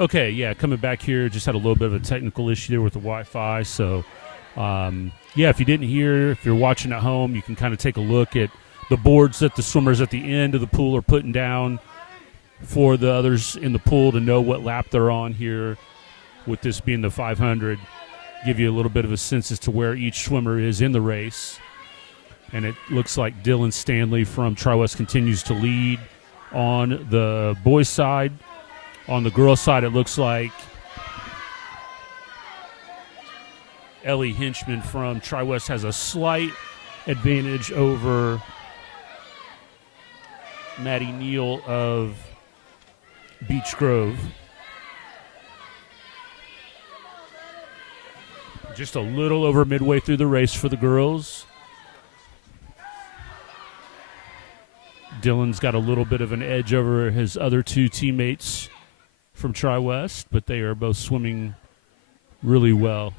Okay, yeah, coming back here, just had a little bit of a technical issue there with the Wi-Fi. So, yeah, if you didn't hear, if you're watching at home, you can kind of take a look at the boards that the swimmers at the end of the pool are putting down for the others in the pool to know what lap they're on here, with this being the 500. Give you a little bit of a sense as to where each swimmer is in the race. And it looks like Dylan Stanley from Tri-West continues to lead on the boys' side. On the girls' side, it looks like Ellie Hinchman from Tri-West has a slight advantage over Maddie Neal of Beech Grove. Just a little over midway through the race for the girls. Dylan's got a little bit of an edge over his other two teammates from Tri-West, but they are both swimming really well.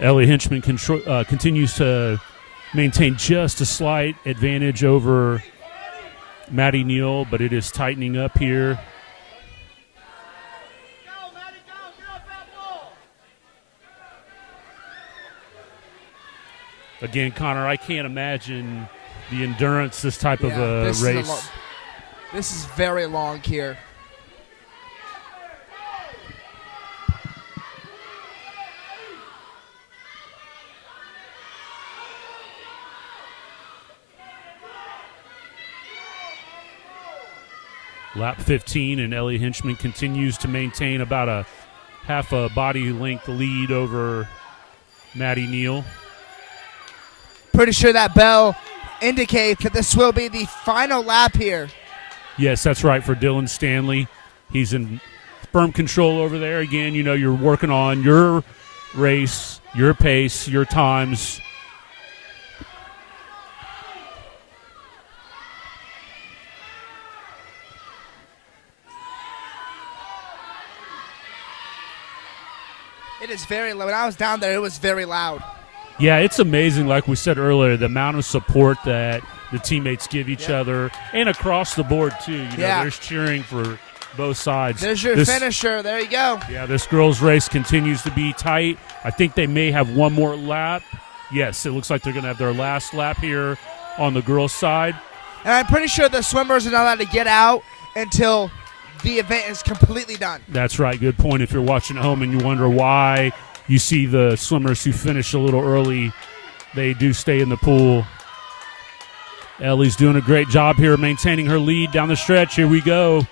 Ellie Hinchman continues to maintain just a slight advantage over Maddie Neal, but it is tightening up here. Again, Connor, I can't imagine the endurance this type of a race. This is very long here. Lap 15, and Ellie Hinchman continues to maintain about a half a body length lead over Maddie Neal. Pretty sure that bell indicates that this will be the final lap here. Yes, that's right, for Dylan Stanley. He's in firm control over there. Again, you know, you're working on your race, your pace, your times. It is very loud. When I was down there, it was very loud. Yeah, it's amazing, like we said earlier, the amount of support that the teammates give each other, and across the board, too. You know, there's cheering for both sides. There's your finisher. There you go. Yeah, this girls' race continues to be tight. I think they may have one more lap. Yes, it looks like they're going to have their last lap here on the girls' side. And I'm pretty sure the swimmers are not allowed to get out until the event is completely done. That's right. Good point. If you're watching at home and you wonder why you see the swimmers who finish a little early, they do stay in the pool. Ellie's doing a great job here maintaining her lead down the stretch. Here we go.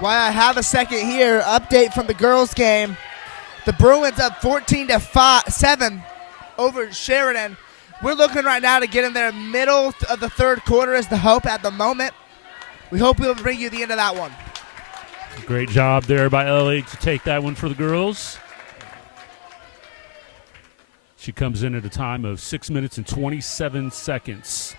While I have a second here, update from the girls' game. The Bruins up 14-7 over Sheridan. We're looking right now to get in there middle of the third quarter is the hope at the moment. We hope we'll bring you the end of that one. Great job there by Ellie to take that one for the girls. She comes in at a time of 6 minutes and 27 seconds.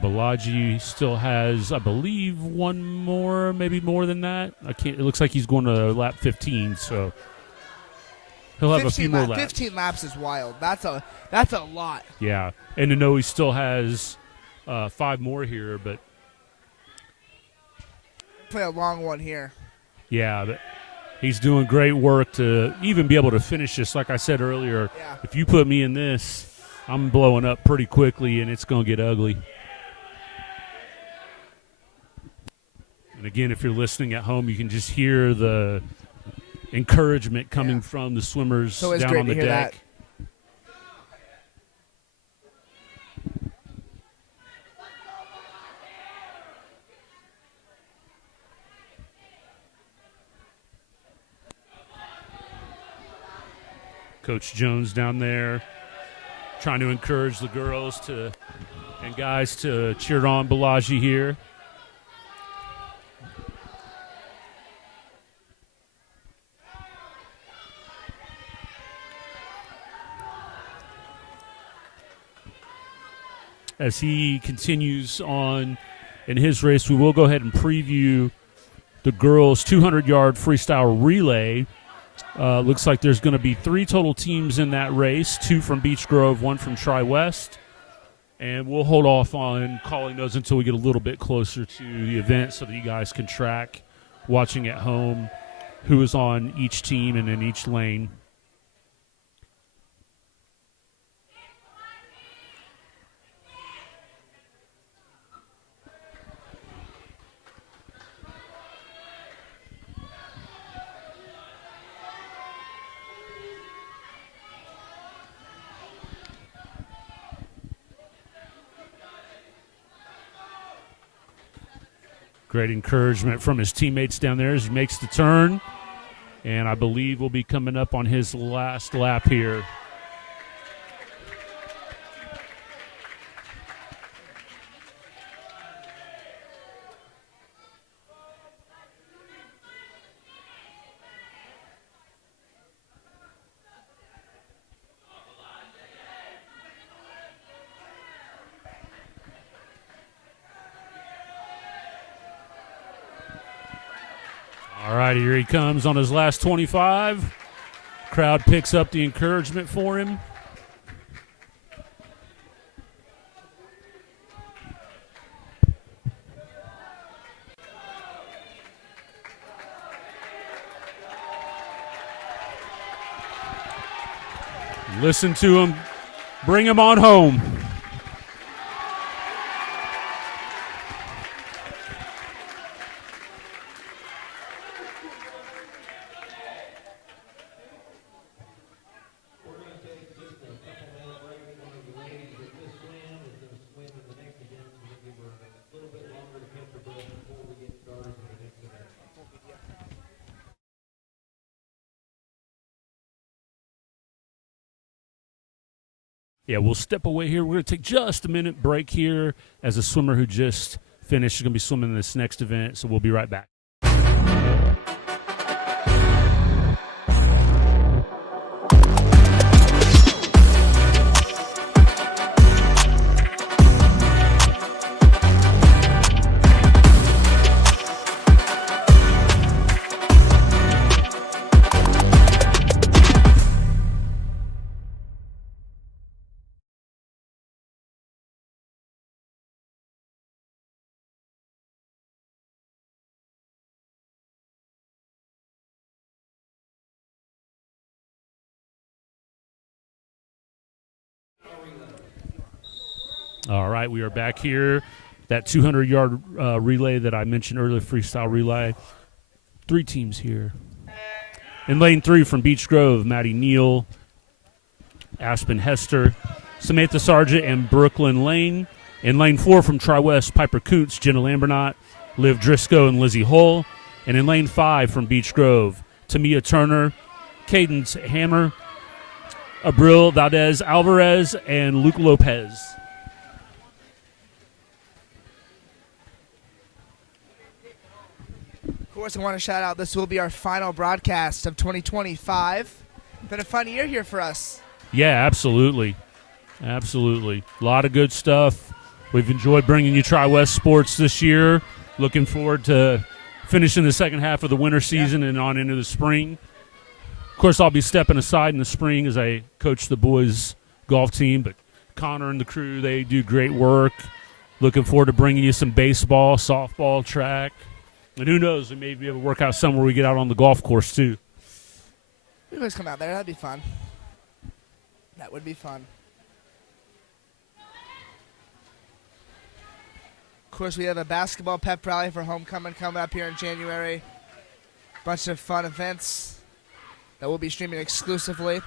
Balaji still has, I believe, one more, maybe more than that. It looks like he's going to lap 15, so he'll have a few more laps. 15 laps is wild. That's a lot. Yeah, and to know he still has 5 more here, but play a long one here. Yeah, but he's doing great work to even be able to finish this. Like I said earlier, if you put me in this, I'm blowing up pretty quickly, and it's going to get ugly. And again, if you're listening at home, you can just hear the encouragement coming from the swimmers down on the deck. Coach Jones down there trying to encourage the girls and guys to cheer on Balaji here. As he continues on in his race, we will go ahead and preview the girls' 200-yard freestyle relay. Looks like there's going to be 3 total teams in that race, 2 from Beech Grove, 1 from Tri-West. And we'll hold off on calling those until we get a little bit closer to the event so that you guys can track, watching at home, who is on each team and in each lane. Great encouragement from his teammates down there as he makes the turn. And I believe we'll be coming up on his last lap here. All right, here he comes on his last 25. Crowd picks up the encouragement for him. Listen to him. Bring him on home. Yeah, we'll step away here. We're going to take just a minute break here as a swimmer who just finished is going to be swimming in this next event, so we'll be right back. All right, we are back here. That 200-yard relay that I mentioned earlier, freestyle relay. 3 teams here. In lane 3 from Beech Grove, Maddie Neal, Aspen Hester, Samantha Sargent, and Brooklyn Lane. In lane 4 from Tri-West, Piper Koontz, Jenna Lambernot, Liv Driscoll, and Lizzie Hull. And in lane 5 from Beech Grove, Tamia Turner, Cadence Hammer, Abril Valdez Alvarez, and Luke Lopez. Of course, I want to shout out, this will be our final broadcast of 2025. Been a fun year here for us. Yeah, absolutely. Absolutely. A lot of good stuff. We've enjoyed bringing you Tri-West sports this year. Looking forward to finishing the second half of the winter season and on into the spring. Of course, I'll be stepping aside in the spring as I coach the boys' golf team, but Connor and the crew, they do great work. Looking forward to bringing you some baseball, softball, track. And who knows, we may be able to work out somewhere we get out on the golf course, too. We always come out there. That'd be fun. That would be fun. Of course, we have a basketball pep rally for homecoming coming up here in January. Bunch of fun events that we'll be streaming exclusively.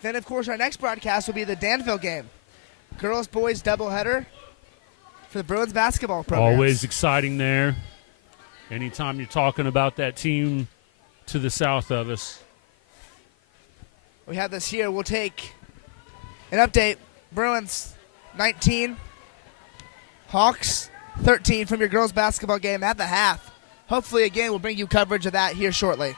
Then, of course, our next broadcast will be the Danville game. Girls-boys doubleheader for the Bruins basketball program. Always exciting there. Anytime you're talking about that team to the south of us. We have this here. We'll take An update, Bruins 19, Hawks 13 from your girls basketball game at the half. Hopefully, again, we'll bring you coverage of that here shortly.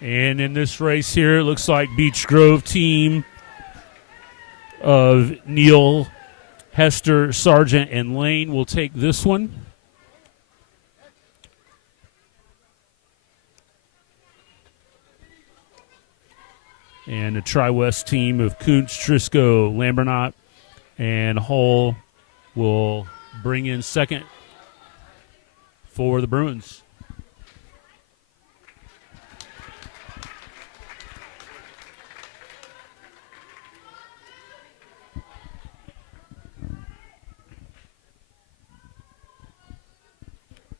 And in this race here, it looks like Beech Grove team of Neal, Hester, Sargent, and Lane will take this one. And the Tri-West team of Kuntz, Trisco, Lambernot, and Hull will bring in second for the Bruins.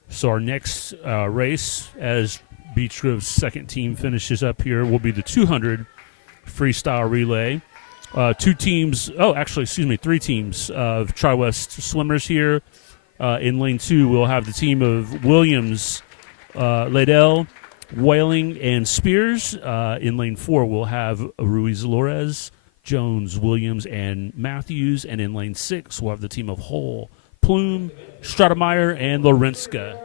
So our next race, as Beech Grove's second team finishes up here, will be the 200 freestyle relay. Three teams of Tri-West swimmers here. In lane 2, we'll have the team of Williams, Ladell, Whaling, and Spears. In lane 4, we'll have Ruiz Lores, Jones, Williams, and Matthews. And in lane 6, we'll have the team of Hull, Plume, Stratemeyer, and Lorenska.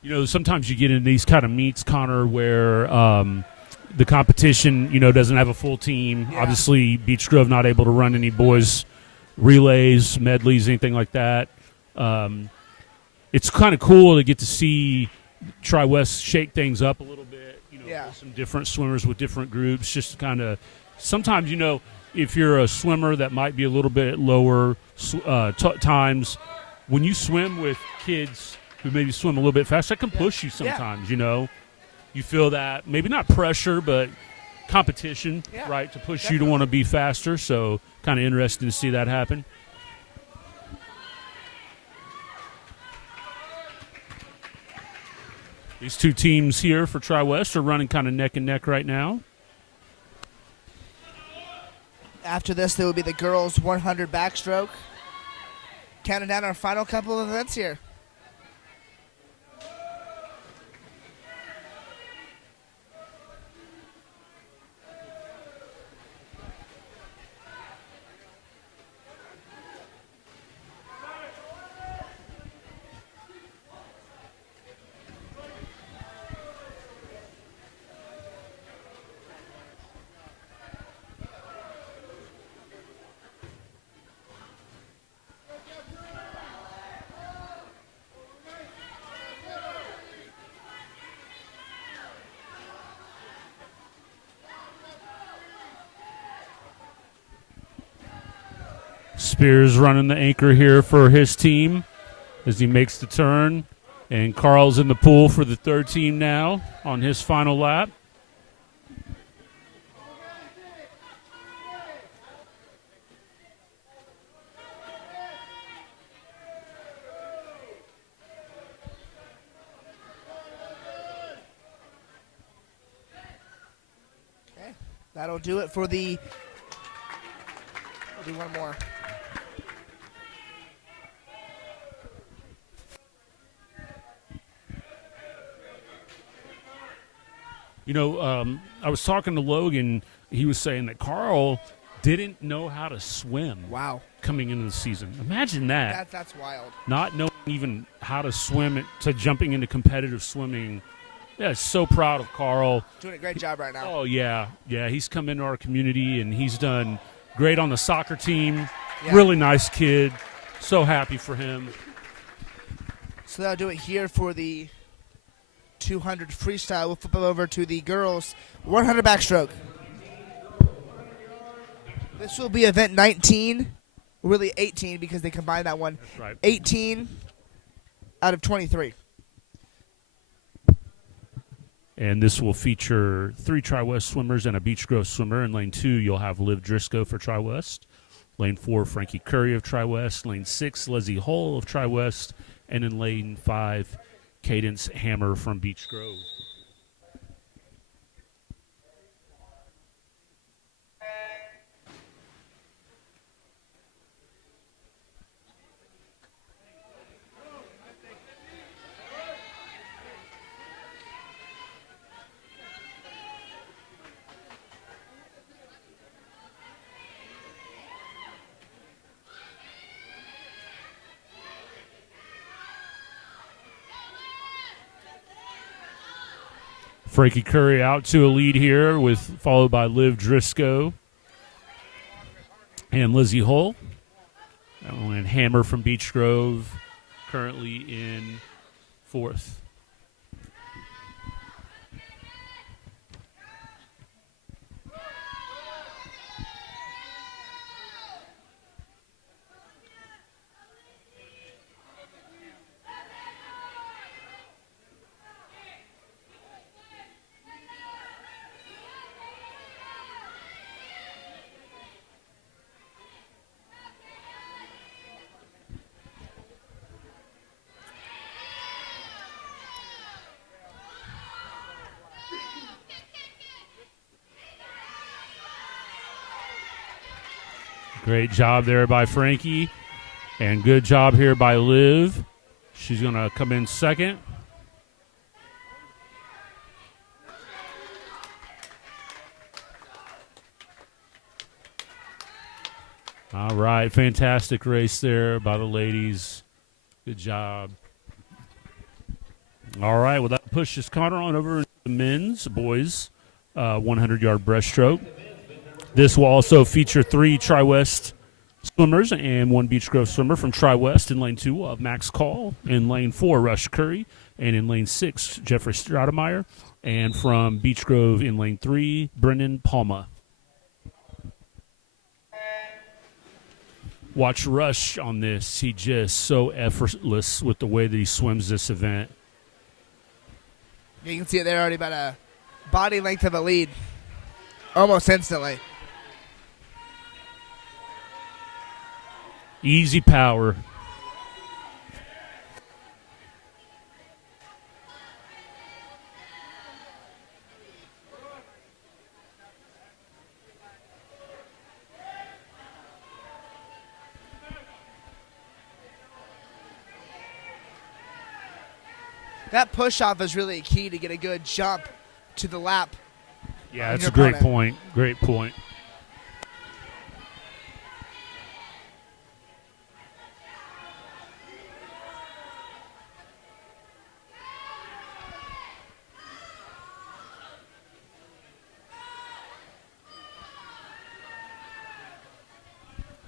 You know, sometimes you get in these kind of meets, Connor, where the competition, doesn't have a full team. Yeah. Obviously, Beech Grove not able to run any boys relays, medleys, anything like that. It's kind of cool to get to see Tri-West shake things up a little bit. With some different swimmers with different groups. Just kind of sometimes, if you're a swimmer that might be a little bit lower times, when you swim with kids who maybe swim a little bit fast, that can push you sometimes, You feel that, maybe not pressure, but competition, right, to push you to want to be faster. So kind of interesting to see that happen. These two teams here for Tri-West are running kind of neck and neck right now. After this, there will be the girls 100 backstroke. Counting down our final couple of events here. Spears running the anchor here for his team as he makes the turn. And Carl's in the pool for the third team now on his final lap. Okay, that'll do it for the... We'll do one more. I was talking to Logan. He was saying that Carl didn't know how to swim. Wow. Coming into the season. Imagine that. That's wild. Not knowing even how to swim to jumping into competitive swimming. Yeah, so proud of Carl. Doing a great job right now. Oh, yeah. Yeah, he's come into our community, and he's done great on the soccer team. Yeah. Really nice kid. So happy for him. So that'll do it here for the 200 freestyle. We'll flip it over to the girls 100 backstroke. This will be event 19, really 18 because they combined that one. That's right. 18 out of 23. And this will feature 3 Tri-West swimmers and a Beech Grove swimmer. In lane 2, you'll have Liv Driscoll for Tri-West. Lane 4, Frankie Curry of Tri-West. Lane 6, Leslie Hull of Tri-West. And in lane 5, Cadence Hammer from Beech Grove. Frankie Curry out to a lead here, followed by Liv Driscoll and Lizzie Hull. And Hammer from Beech Grove currently in 4th. Great job there by Frankie. And good job here by Liv. She's going to come in second. All right, fantastic race there by the ladies. Good job. All right, well, that pushes Connor on over to the men's, boys, 100-yard breaststroke. This will also feature 3 Tri-West swimmers and 1 Beech Grove swimmer. From Tri-West in lane 2, we'll have Max Call. In lane 4, Rush Curry. And in lane 6, Jeffrey Stratemeyer. And from Beech Grove in lane 3, Brendan Palma. Watch Rush on this. He just so effortless with the way that he swims this event. You can see it there already, about a body length of a lead. Almost instantly. Easy power. That push-off is really key to get a good jump to the lap. Yeah, that's a great point. Great point.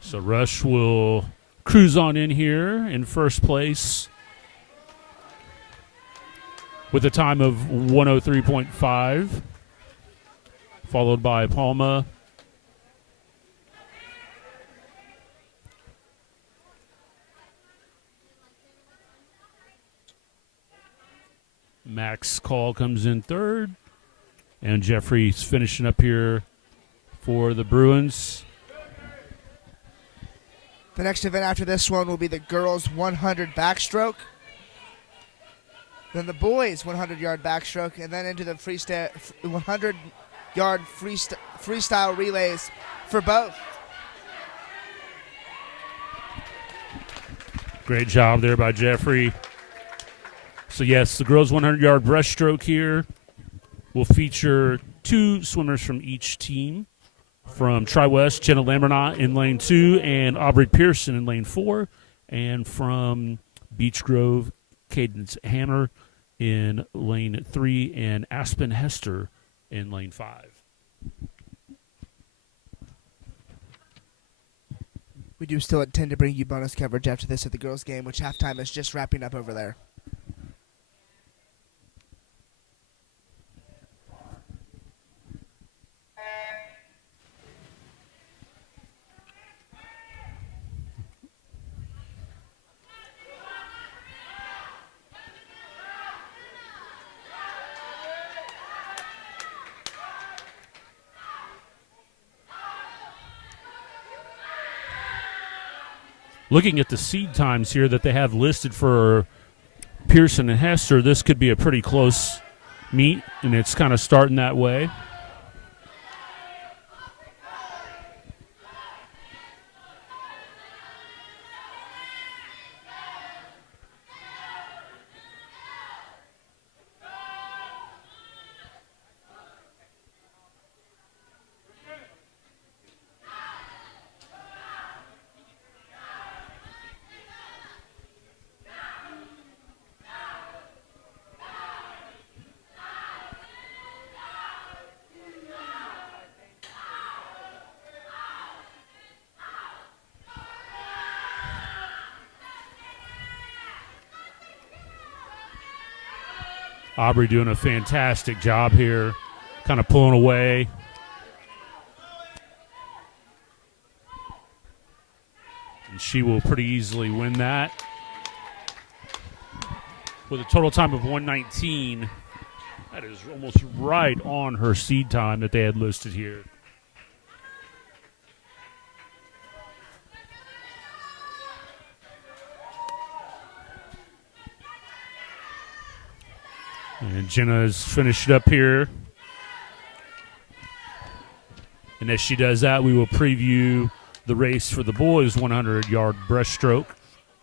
So Rush will cruise on in here in first place with a time of 103.5, followed by Palma. Max Call comes in third, and Jeffrey's finishing up here for the Bruins. The next event after this one will be the girls' 100 backstroke. Then the boys' 100-yard backstroke, and then into the 100-yard freestyle relays for both. Great job there by Jeffrey. So, yes, the girls' 100-yard breaststroke here will feature 2 swimmers from each team. From Tri-West, Jenna Lamernot in lane 2 and Aubrey Pearson in lane 4. And from Beech Grove, Cadence Hammer in lane 3 and Aspen Hester in lane 5. We do still intend to bring you bonus coverage after this at the girls' game, which halftime is just wrapping up over there. looking at the seed times here that they have listed for Pearson and Hester, this could be a pretty close meet, and it's kind of starting that way. Aubrey doing a fantastic job here, kind of pulling away. And she will pretty easily win that. With a total time of 1:19, that is almost right on her seed time that they had listed here. And Jenna has finished up here. And as she does that, we will preview the race for the boys' 100-yard breaststroke.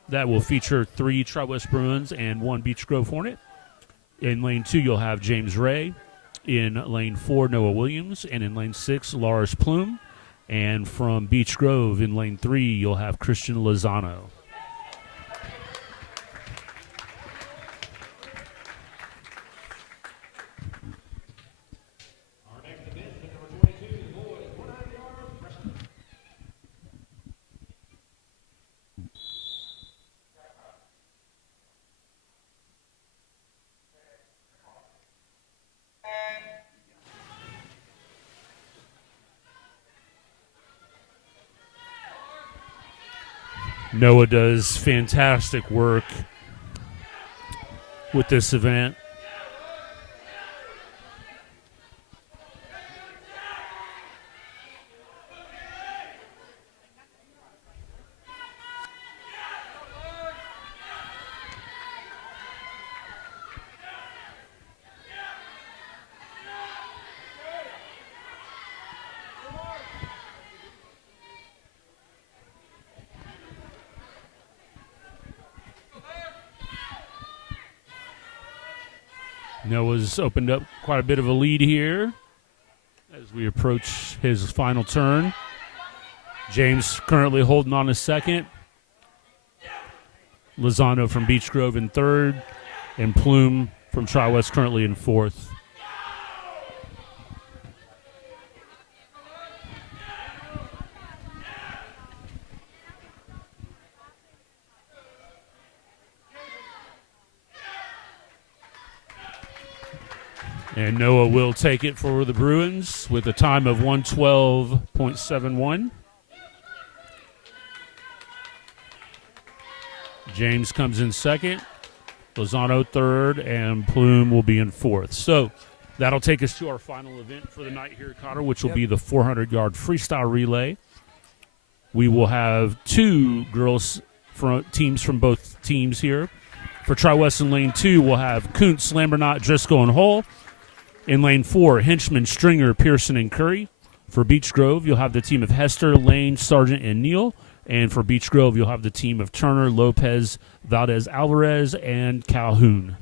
That will feature 3 Tri-West Bruins and 1 Beech Grove Hornet. In lane 2, you'll have James Ray. In lane 4, Noah Williams. And in lane 6, Lars Plume. And from Beech Grove, in lane 3, you'll have Christian Lozano. Noah does fantastic work with this event. Noah's opened up quite a bit of a lead here as we approach his final turn. James currently holding on a second. Lozano from Beech Grove in third, and Plume from Tri-West currently in fourth. And Noah will take it for the Bruins with a time of 1:12.71. James comes in second, Lozano third, and Plume will be in fourth. So that'll take us to our final event for the night here at Cotter, which will be the 400-yard freestyle relay. We will have 2 girls teams from both teams here. For Tri-West in lane 2, we'll have Kuntz, Lambernot, Driscoll, and Hull. In lane 4, Henchman, Stringer, Pearson, and Curry. For Beech Grove, you'll have the team of Hester, Lane, Sargent, and Neal. And for Beech Grove, you'll have the team of Turner, Lopez, Valdez, Alvarez, and Calhoun.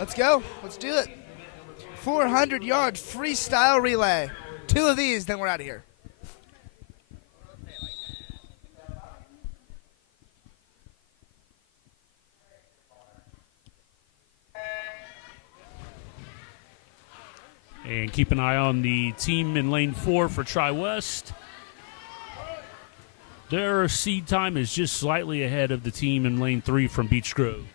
Let's go. Let's do it. 400-yard freestyle relay. 2 of these, then we're out of here. And keep an eye on the team in lane 4 for Tri-West. Their seed time is just slightly ahead of the team in lane 3 from Beech Grove.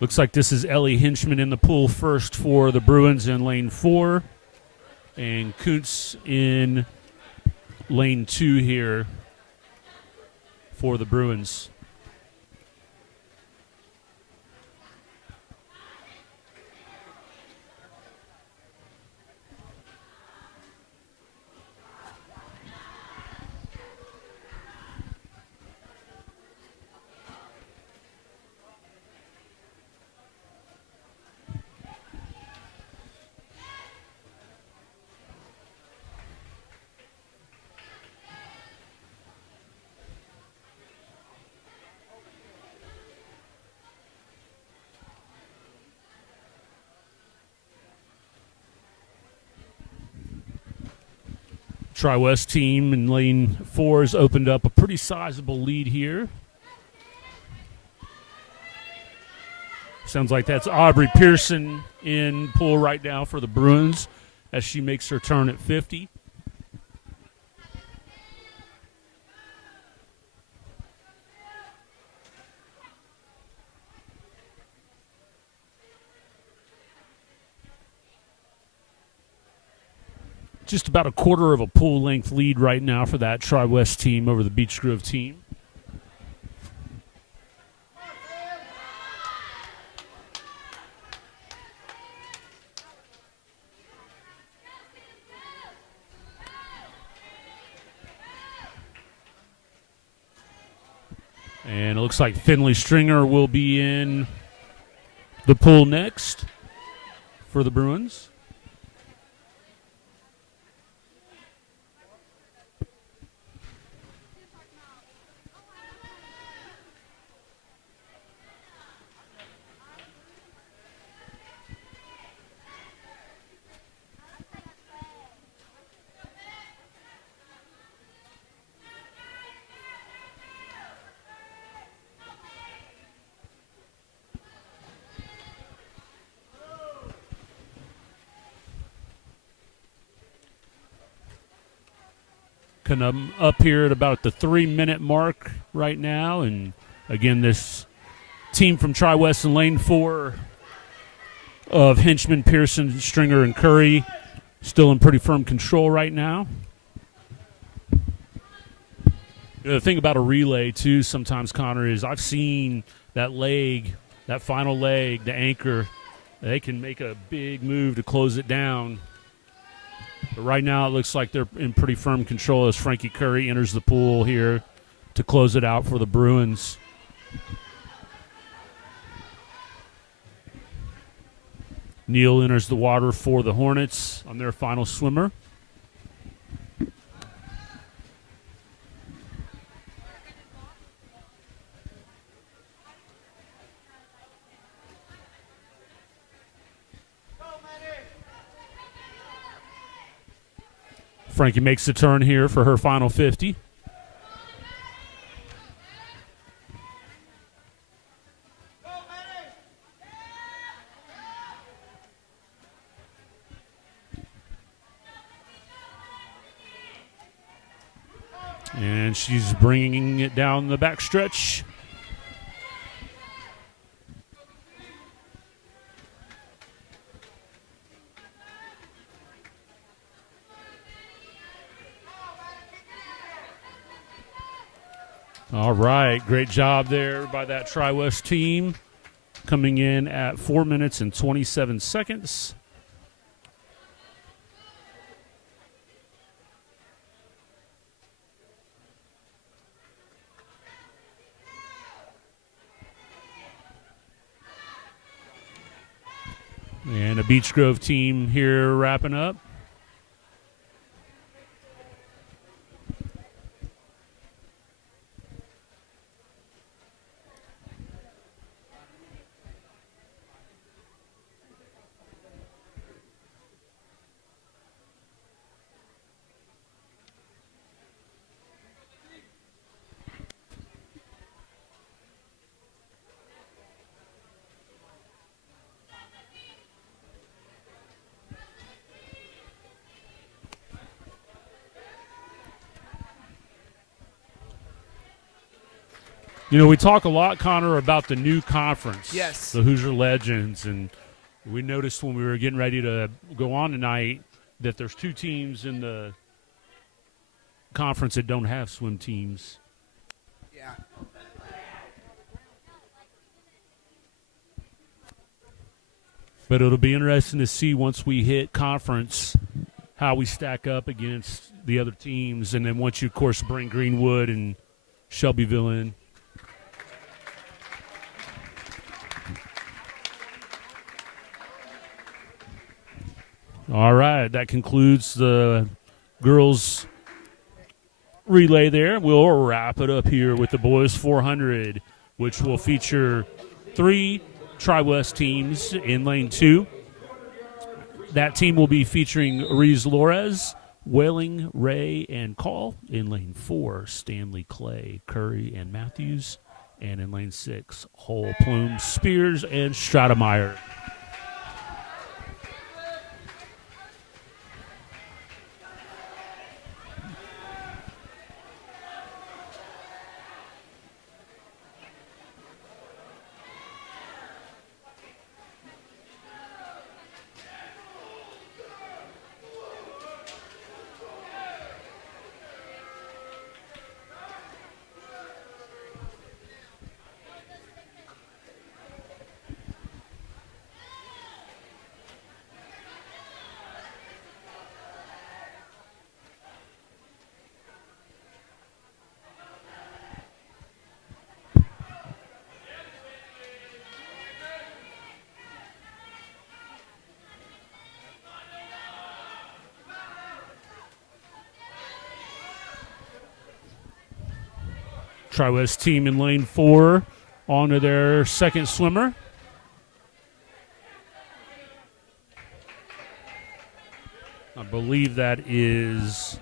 Looks like this is Ellie Hinchman in the pool first for the Bruins in lane 4. And Kuntz in lane 2 here for the Bruins. Tri-West team in lane 4 has opened up a pretty sizable lead here. Sounds like that's Aubrey Pearson in pool right now for the Bruins as she makes her turn at 50. Just about a quarter of a pool length lead right now for that Tri-West team over the Beech Grove team. And it looks like Finley Stringer will be in the pool next for the Bruins. Come up here at about the 3-minute mark right now. And again, this team from Tri-West in lane 4 of Hinchman, Pearson, Stringer, and Curry still in pretty firm control right now. The thing about a relay, too, sometimes, Connor, is I've seen that leg, that final leg, the anchor, they can make a big move to close it down. But right now it looks like they're in pretty firm control as Frankie Curry enters the pool here to close it out for the Bruins. Neal enters the water for the Hornets on their final swimmer. Frankie makes the turn here for her final 50. And she's bringing it down the backstretch. All right, great job there by that Tri-West team, coming in at 4 minutes and 27 seconds. And a Beech Grove team here wrapping up. You know, we talk a lot, Connor, about the new conference. Yes. The Hoosier Legends. And we noticed when we were getting ready to go on tonight that there's 2 teams in the conference that don't have swim teams. Yeah. But it'll be interesting to see once we hit conference how we stack up against the other teams. And then once you, of course, bring Greenwood and Shelbyville in. All right, that concludes the girls' relay there. We'll wrap it up here with the boys 400, which will feature 3 Tri-West teams in lane 2. That team will be featuring Rees Lores, Whaling, Ray, and Call. In lane 4, Stanley, Clay, Curry, and Matthews. And in lane 6, Hull, Plume, Spears, and Stratemeyer. Tri-West team in lane 4 onto their second swimmer. I believe that is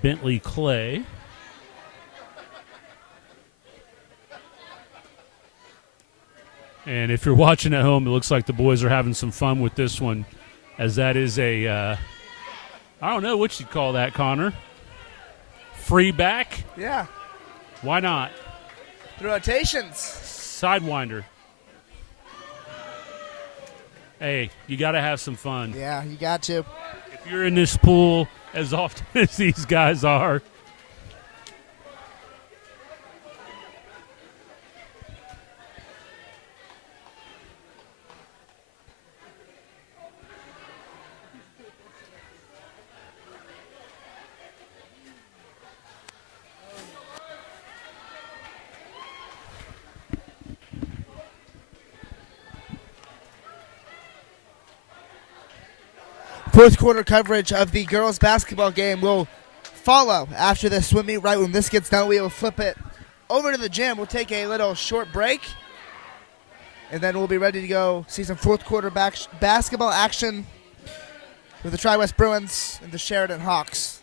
Bentley Clay. And if you're watching at home, it looks like the boys are having some fun with this one, as that is a, I don't know what you'd call that, Connor. Free back? Yeah. Why not? The rotations. Sidewinder. Hey, you got to have some fun. Yeah, you got to. If you're in this pool as often as these guys are, Fourth quarter coverage of the girls basketball game will follow after the swim meet. Right when this gets done, we will flip it over to the gym. We'll take a little short break, and then we'll be ready to go see some fourth quarter basketball action with the Tri-West Bruins and the Sheridan Hawks.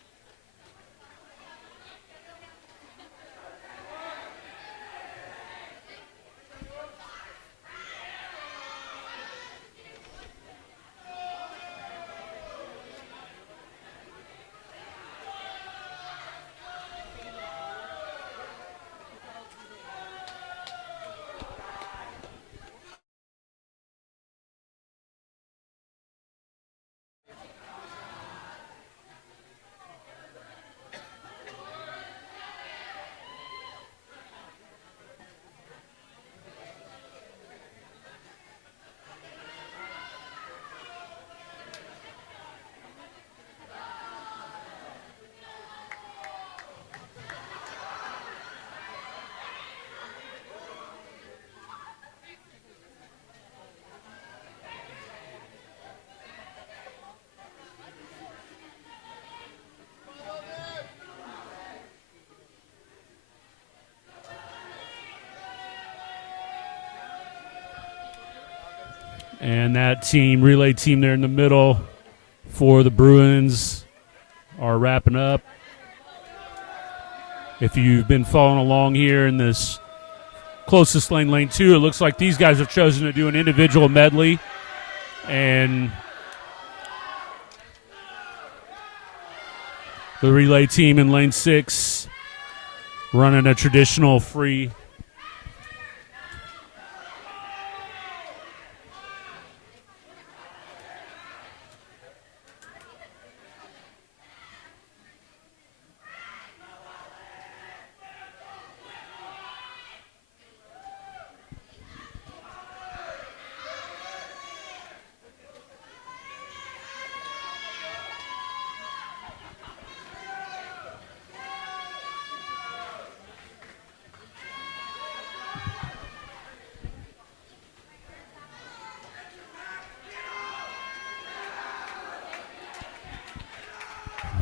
And that team, relay team there in the middle for the Bruins, are wrapping up. If you've been following along here in this closest lane, lane 2, it looks like these guys have chosen to do an individual medley. And the relay team in lane 6 running a traditional free.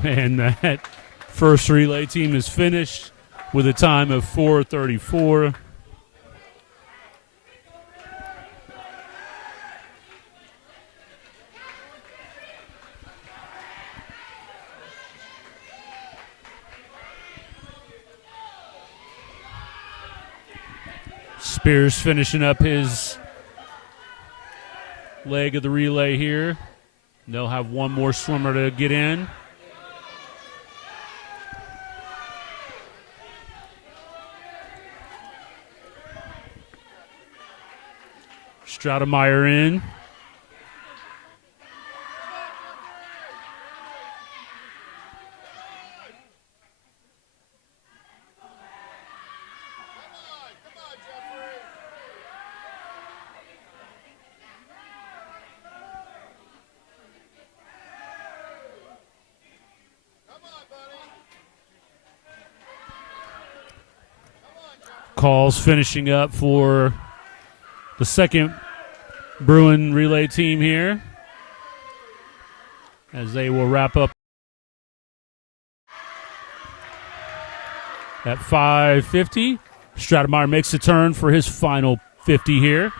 And that first relay team is finished with a time of 4:34. Spears finishing up his leg of the relay here. They'll have one more swimmer to get in. Stratemeyer in. Calls finishing up for the second Bruin relay team here as they will wrap up at 5:50. Stratemeyer makes a turn for his final 50 here.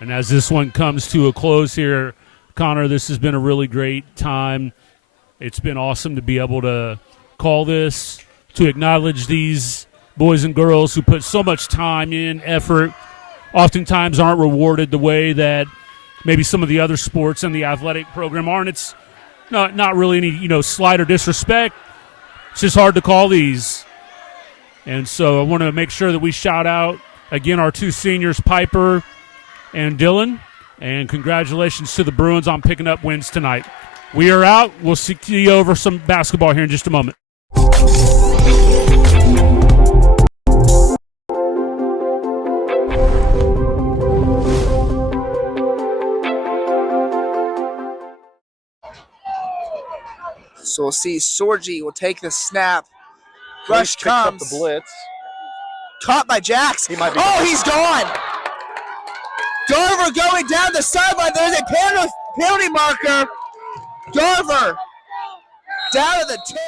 And as this one comes to a close here, Connor, this has been a really great time. It's been awesome to be able to call this, to acknowledge these boys and girls who put so much time in, effort, oftentimes aren't rewarded the way that maybe some of the other sports in the athletic program are. And it's not really any, slight or disrespect. It's just hard to call these. And so I want to make sure that we shout out, again, our two seniors, Piper and Dylan. And congratulations to the Bruins on picking up wins tonight. We are out. We'll see you over some basketball here in just a moment. So we'll see Sorgi will take the snap. Rush comes. Up the blitz. Caught by Jax. He might be he's gone. Garver going down the sideline. There's a penalty marker. Garver down to the 10.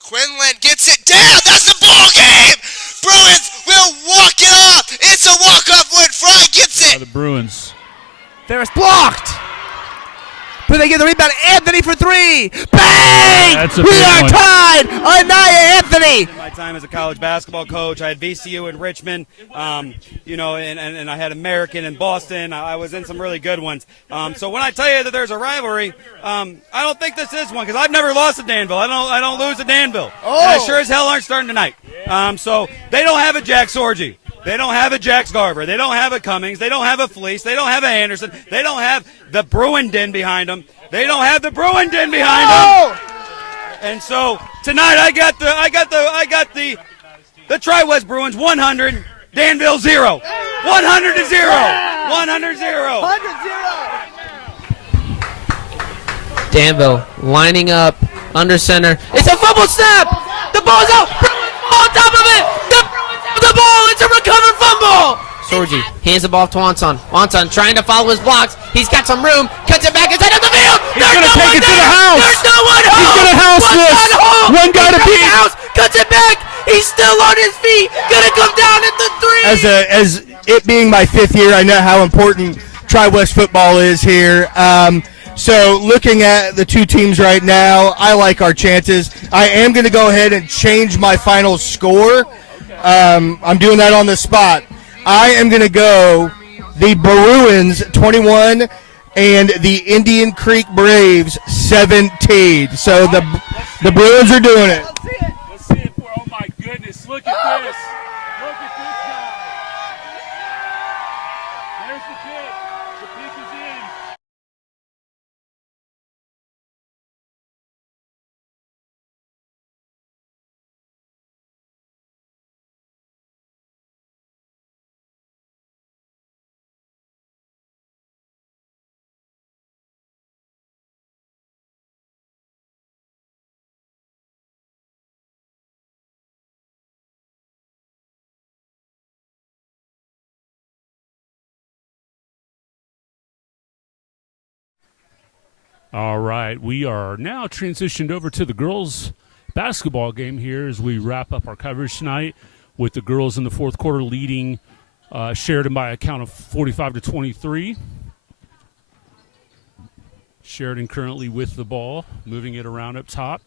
Quinlan gets it down. That's the ball game. Bruins will walk it off. It's a walk-off when Fry gets it. The Bruins. There is blocked. But they get the rebound. Anthony for 3. Bang! We are tied. Anaya Anthony. In my time as a college basketball coach, I had VCU in Richmond, and I had American in Boston. I was in some really good ones. So when I tell you that there's a rivalry, I don't think this is one because I've never lost to Danville. I don't lose to Danville. And I sure as hell aren't starting tonight. So they don't have a Jack Sorgi. They don't have a Jax Garver. They don't have a Cummings. They don't have a Fleece. They don't have a Anderson. They don't have the Bruin Den behind them. They don't have the Bruin Den behind them. And so tonight I got the Tri-West Bruins 100, Danville 0. 100 to 0. 100 0. 100-0. Danville lining up under center. It's a fumble snap. The ball's out. Bruins ball on top of it. The Bruins have the ball. It's a recovered fumble. Sorgi hands the ball to Wanson. Wanson trying to follow his blocks. He's got some room. Cuts it back inside of the field. He's going to take it to the house. There's no one home. He's going to house this. One guy to beat. House, cuts it back. He's still on his feet. Going to come down at the 3. As it being my 5th year, I know how important Tri-West football is here. So looking at the two teams right now, I like our chances. I am going to go ahead and change my final score. I'm doing that on the spot. I am going to go the Bruins 21 and the Indian Creek Braves 17. So the Bruins are doing it. Let's see it. Oh, my goodness. Look at this. Look at this guy. There's the kick. The kick is in. All right, we are now transitioned over to the girls' basketball game here as we wrap up our coverage tonight with the girls in the fourth quarter leading Sheridan by a count of 45-23. Sheridan currently with the ball, moving it around up top.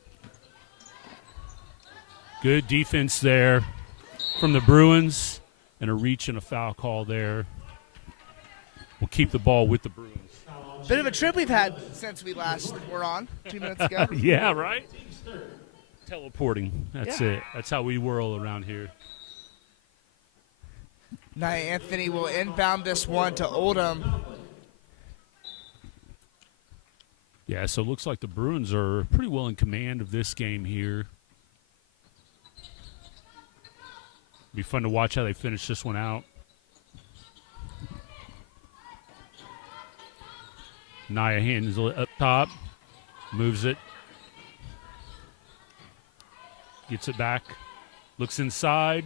Good defense there from the Bruins, and a reach and a foul call there. We'll keep the ball with the Bruins. Bit of a trip we've had since we last were on 2 minutes ago. Yeah, right? Teleporting. That's Yeah. it. That's how we whirl around here. Nia Anthony will inbound this one to Oldham. Yeah, so it looks like the Bruins are pretty well in command of this game here. Be fun to watch how they finish this one out. Nia hands it up top, moves it, gets it back, looks inside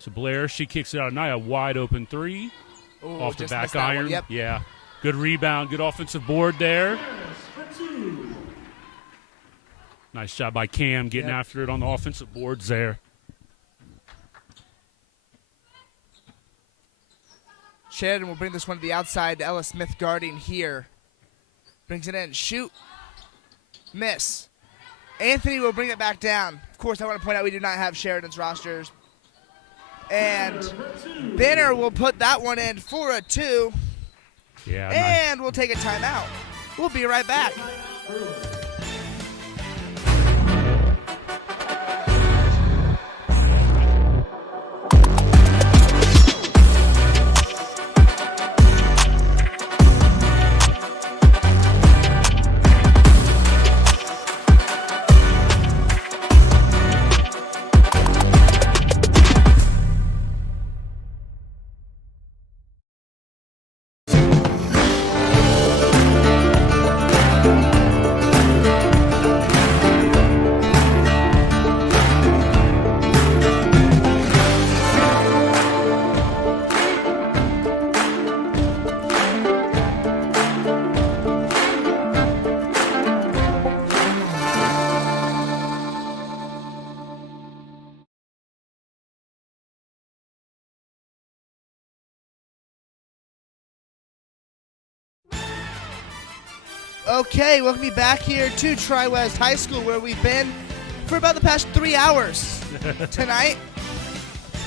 to Blair. She kicks it out. Nia, wide open 3 Ooh, off the just back missed that one. iron. Yep. Yeah, good rebound, good offensive board there. Nice job by Cam getting after it on the offensive boards there. Sheridan will bring this one to the outside. Ella Smith guarding here. Brings it in. Shoot. Miss. Anthony will bring it back down. Of course, I want to point out we do not have Sheridan's rosters. And Banner will put that one in for a 2. Yeah. And we'll take a timeout. We'll be right back. Okay, welcome you back here to Tri-West High School, where we've been for about the past 3 hours tonight.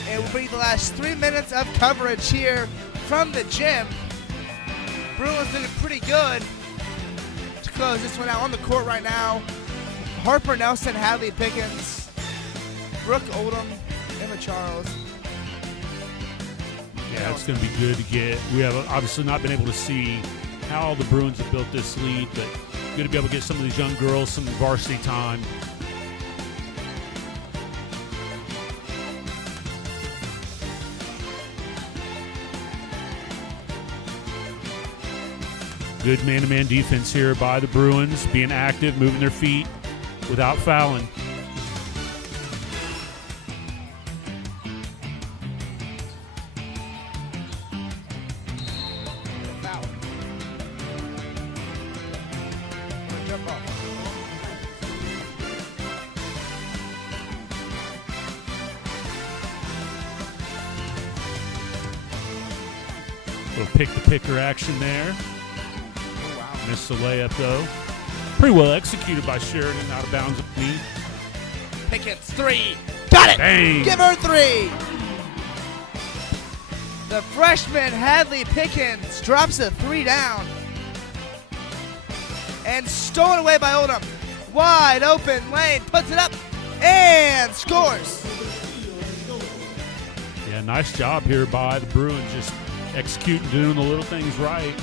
And we'll bring you the last 3 minutes of coverage here from the gym. Bruins looking pretty good to close this one out. On the court right now, Harper Nelson, Hadley Pickens, Brooke Oldham, Emma Charles. Yeah, it's going to be good to get. We have obviously not been able to see how the Bruins have built this lead, but good to be able to get some of these young girls some varsity time. Good man-to-man defense here by the Bruins, being active, moving their feet without fouling. jump ball. Little pick-the-picker action there. Oh, wow. Missed the layup, though. Pretty well executed by Sheridan, out of bounds at me. Pickens, 3. Got it! Bang! Give her 3. The freshman Hadley Pickens drops a 3 down. And stolen away by Oldham. Wide open lane, puts it up, and scores. Yeah, nice job here by the Bruins, just executing, doing the little things right.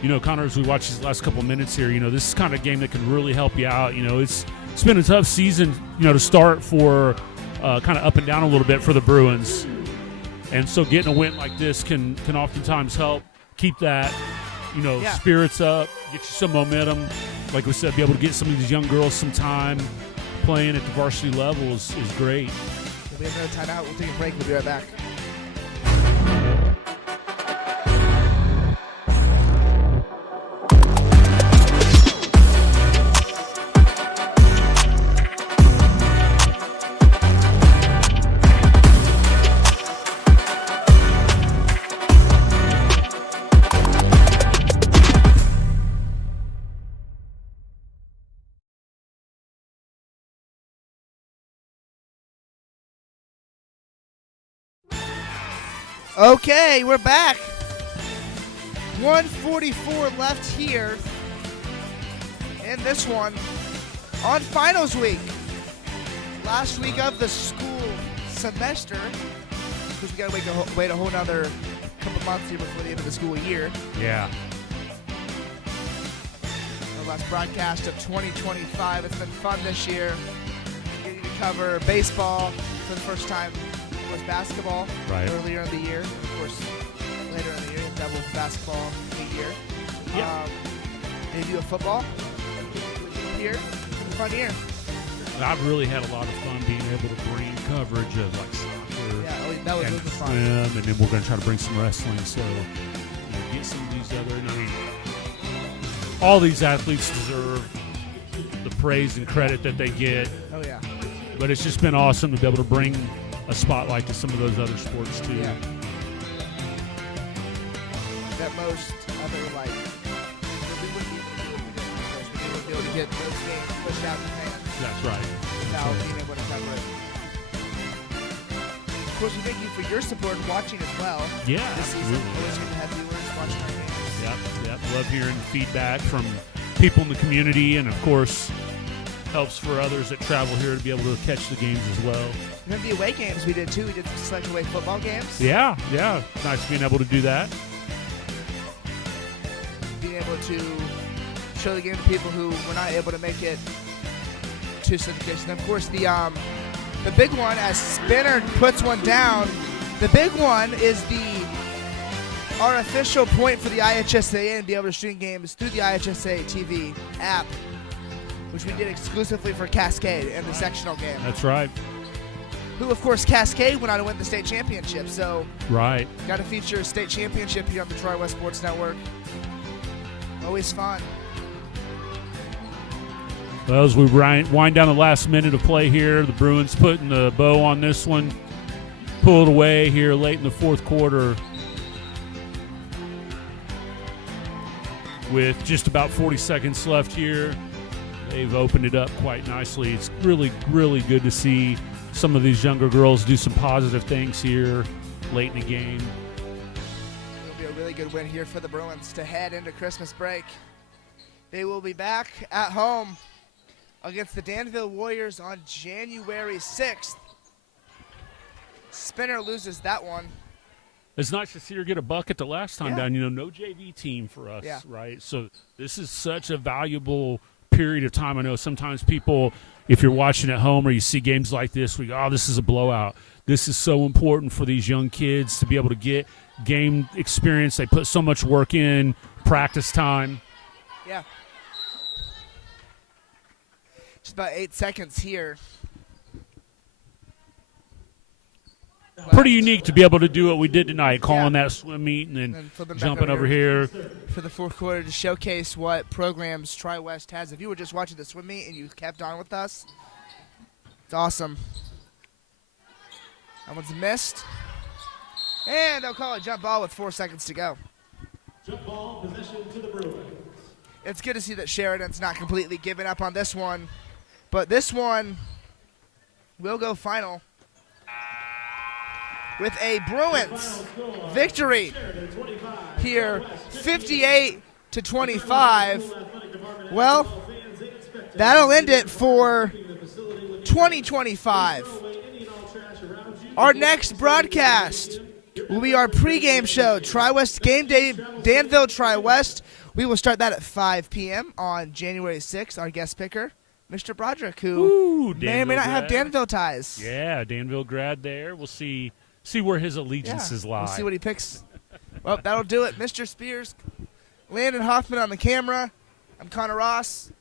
You know, Connor, as we watch these last couple minutes here, you know, this is kind of a game that can really help you out. You know, it's been a tough season, you know, to start for kind of up and down a little bit for the Bruins. And so getting a win like this can oftentimes help keep that, you know, spirits up, get you some momentum. Like we said, be able to get some of these young girls some time playing at the varsity level is great. We have no timeout. We'll take a break. We'll be right back. Okay, we're back. 1:44 left here in this one on finals week. Last week of the school semester, because we got to wait a whole nother couple months here before the end of the school year. Yeah. Our last broadcast of 2025. It's been fun this year. Getting to cover baseball for the first time. Was basketball earlier in the year. Of course, later in the year, double basketball a year. Yeah. Debut of football here. Fun year. I've really had a lot of fun being able to bring coverage of like soccer that was and really fun. swim, and then we're going to try to bring some wrestling. So you know, get some of these other. I mean, all these athletes deserve the praise and credit that they get. Oh yeah. But it's just been awesome to be able to bring a spotlight to some of those other sports too. Yeah. That most other we wouldn't be able to do it if we wouldn't be able to get those games pushed out to fans. That's right. Without being able to cover it. Of course, we thank you for your support and watching as well. Yeah, this season. absolutely. Always good to have viewers watching our games. Yep. Love hearing feedback from people in the community, and of course, helps for others that travel here to be able to catch the games as well. Remember the away games we did too? We did select away football games. Yeah. Nice being able to do that. Being able to show the game to people who were not able to make it to syndication. And of course, the big one, as Spinner puts one down, the big one is our official point for the IHSA and be able to stream games through the IHSA TV app, which we did exclusively for Cascade in the sectional game. That's right. Who, of course, Cascade went on to win the state championship. So, right. Got to feature a state championship here on the Troy West Sports Network. Always fun. Well, as we wind down the last minute of play here, the Bruins putting the bow on this one. Pulled away here late in the fourth quarter with just about 40 seconds left here. They've opened it up quite nicely. It's really, really good to see some of these younger girls do some positive things here late in the game. It'll be a really good win here for the Bruins to head into Christmas break. They will be back at home against the Danville Warriors on January 6th. Spinner loses that one. It's nice to see her get a bucket the last time down. You know, no JV team for us, right? So this is such a valuable period of time. I know sometimes people, if you're watching at home or you see games like this, we go, oh, this is a blowout. This is so important for these young kids to be able to get game experience. They put so much work in, practice time. Yeah. Just about 8 seconds here. pretty unique to be able to do what we did tonight, calling Yeah. that swim meet and And then flipping back jumping over here. for the fourth quarter to showcase what programs Tri-West has. If you were just watching the swim meet and you kept on with us, it's awesome. That one's missed. And they'll call a jump ball with 4 seconds to go. Jump ball possession to the Bruins. It's good to see that Sheridan's not completely giving up on this one. But this one will go final with a Bruins victory here, 58-25. Well, that'll end it for 2025. Our next broadcast will be our pregame show, Tri-West Game Day, Danville Tri-West. We will start that at 5 p.m. on January 6th. Our guest picker, Mr. Broderick, who may or may not have Danville ties. Yeah, Danville grad there. We'll see where his allegiances lie. We'll see what he picks. Well, that'll do it. Mr. Spears, Landon Hoffman on the camera. I'm Connor Ross.